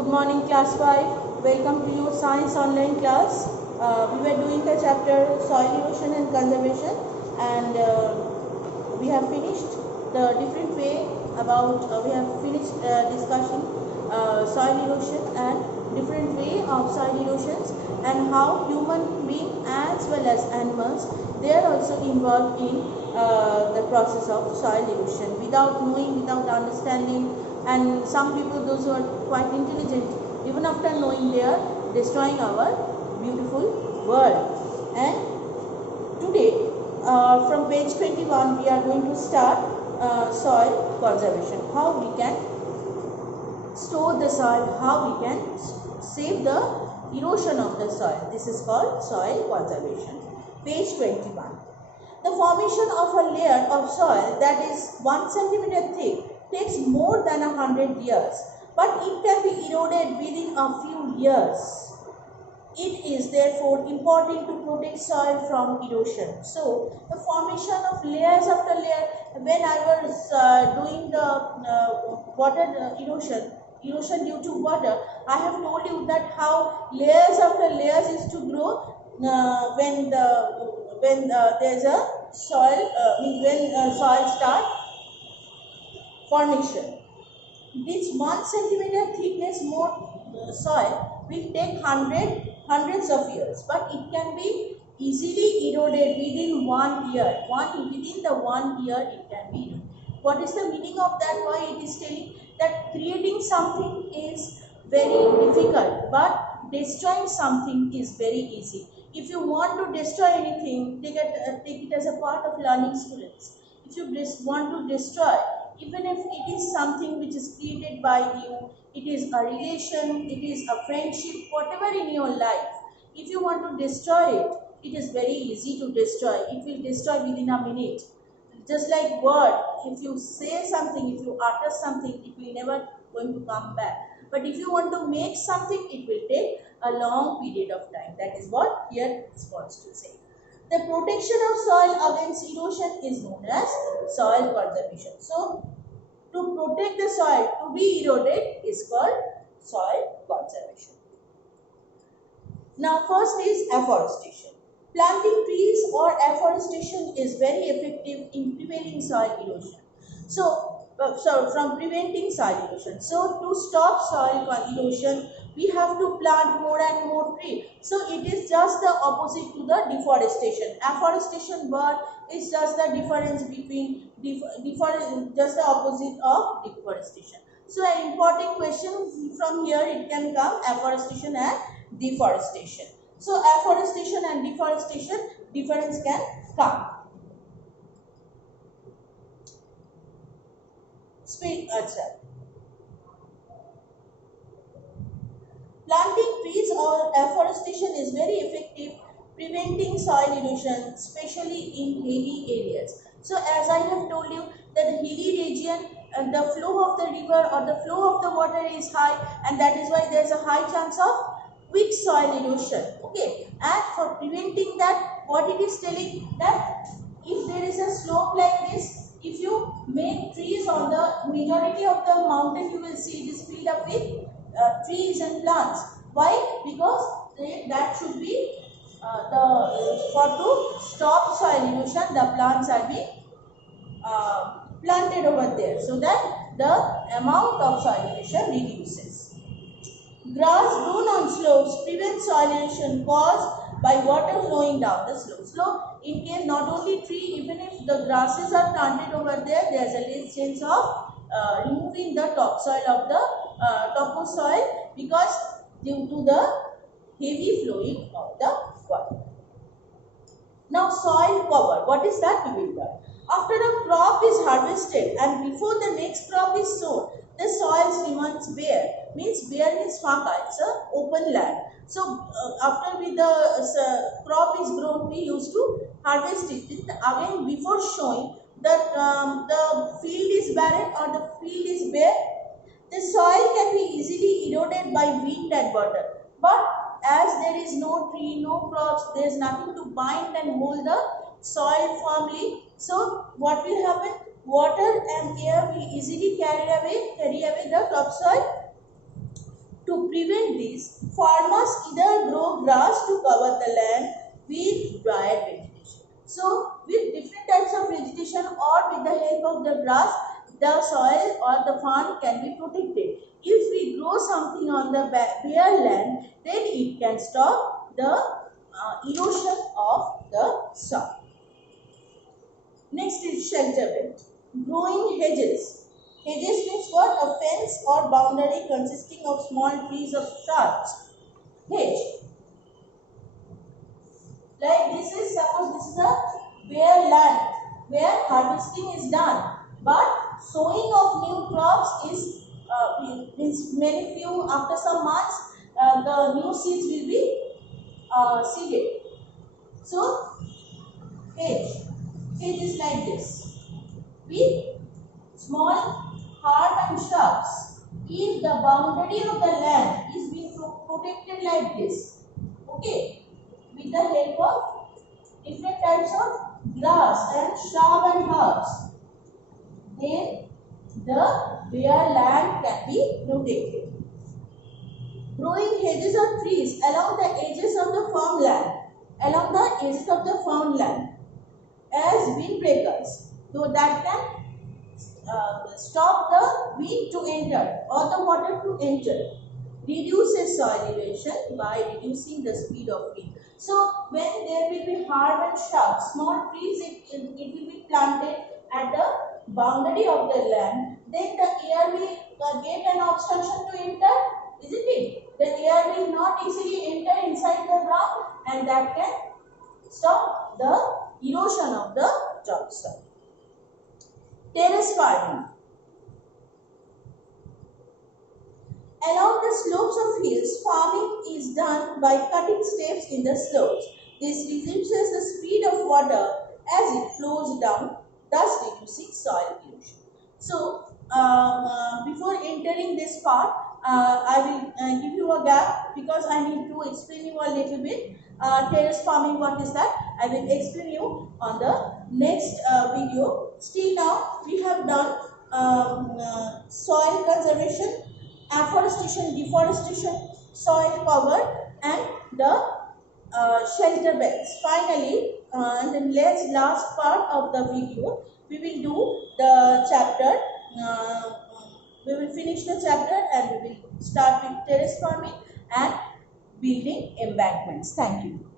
Good morning class 5. Welcome to your science online class. We were doing the chapter soil erosion and conservation, and we have finished the different way about we have finished discussing soil erosion and different way of soil erosions and how human being as well as animals, they are also involved in the process of soil erosion without knowing, without understanding. And some people, those who are quite intelligent, even after knowing, they are destroying our beautiful world. And today from page 21 we are going to start soil conservation, how we can store the soil, how we can save the erosion of the soil. This is called soil conservation. Page 21. The formation of a layer of soil that is 1 centimeter thick takes more than 100 years, but it can be eroded within a few years. It is therefore important to protect soil from erosion. So, the formation of layers after layer, when I was doing the water erosion due to water, I have told you that how layers after layers is to grow when there is a soil, when soil start formation. This 1 centimeter thickness more soil will take hundreds of years, but it can be easily eroded within 1 year. Within the 1 year it can be eroded. What is the meaning of that? Why it is telling that creating something is very difficult, but destroying something is very easy. If you want to destroy anything, take it as a part of learning students. If you want to destroy, even if it is something which is created by you, it is a relation, it is a friendship, whatever in your life, if you want to destroy it, it is very easy to destroy. It will destroy within a minute. Just like word, if you say something, if you utter something, it will never going to come back. But if you want to make something, it will take a long period of time. That is what here it wants to say. The protection of soil against erosion is known as soil conservation. So, to protect the soil to be eroded is called soil conservation. Now, first is afforestation. Planting trees or afforestation is very effective in preventing soil erosion. So from preventing soil erosion. So, to stop soil erosion, we have to plant more and more trees. So, it is just the opposite to the deforestation. Afforestation word is just the difference between just the opposite of deforestation. So, an important question from here it can come, afforestation and deforestation. So, afforestation and deforestation difference can come. Planting trees or afforestation is very effective preventing soil erosion, especially in hilly areas. So, as I have told you that the hilly region, the flow of the river or the flow of the water is high, and that is why there is a high chance of quick soil erosion. Okay, and for preventing that, what it is telling that if there is a slope like this, if you make trees on the majority of the mountain, you will see it is filled up with trees and plants. Why? Because that should be for to stop soil erosion, the plants are being planted over there so that the amount of soil erosion reduces. Grass grown on slopes prevents soil erosion caused by water flowing down the slope. So, in case not only tree, even if the grasses are planted over there, there is a less chance of removing the topsoil of the topsoil because due to the heavy flowing of the water. Now, soil cover. What is that we will learn? After a crop is harvested and before the next crop is sown, the soil remains bare. Means bare means faka. It's a open land. So after the crop is grown, we used to harvest it. Again, before showing that the field is barren or the field is bare, the soil can be easily eroded by wind and water. But as there is no tree, no crops, there is nothing to bind and hold the soil firmly. So what will happen? Water and air will easily carry away the topsoil To prevent this, farmers either grow grass to cover the land with dried vegetation. So, with different types of vegetation or with the help of the grass, the soil or the farm can be protected. If we grow something on the bare land, then it can stop the erosion of the soil. Next is shelter belt. Growing hedges. Hedges means what? A fence or boundary consisting of small trees of shrubs. Hedge. Like this is, suppose this is a bare land where harvesting is done, but sowing of new crops is many few after some months the new seeds will be seeded. So hedge is like this with small herb and shrubs. If the boundary of the land is being protected like this, okay, with the help of different types of grass and shrub and herbs, then the bare land can be protected. Growing hedges or trees along the edges of the farmland, as windbreakers, so that can stop the wind to enter or the water to enter. Reduces soil erosion by reducing the speed of wind. So when there will be herb and shrubs, small trees, it will be planted at the boundary of the land, then the air will get an obstruction to enter, isn't it? The air will not easily enter inside the ground, and that can stop the erosion of the topsoil. Terrace farming. Along the slopes of hills, farming is done by cutting steps in the slopes. This reduces the speed of water as it flows down, thus reducing soil erosion. So, before entering this part, I will give you a gap because I need to explain you a little bit. Terrace farming, what is that? I will explain you on the next video. Still now, we have done soil conservation, afforestation, deforestation, soil cover, and the shelter belts. Finally, in the last part of the video, we will do the chapter. We will finish the chapter and we will start with terrace farming and building embankments. Thank you.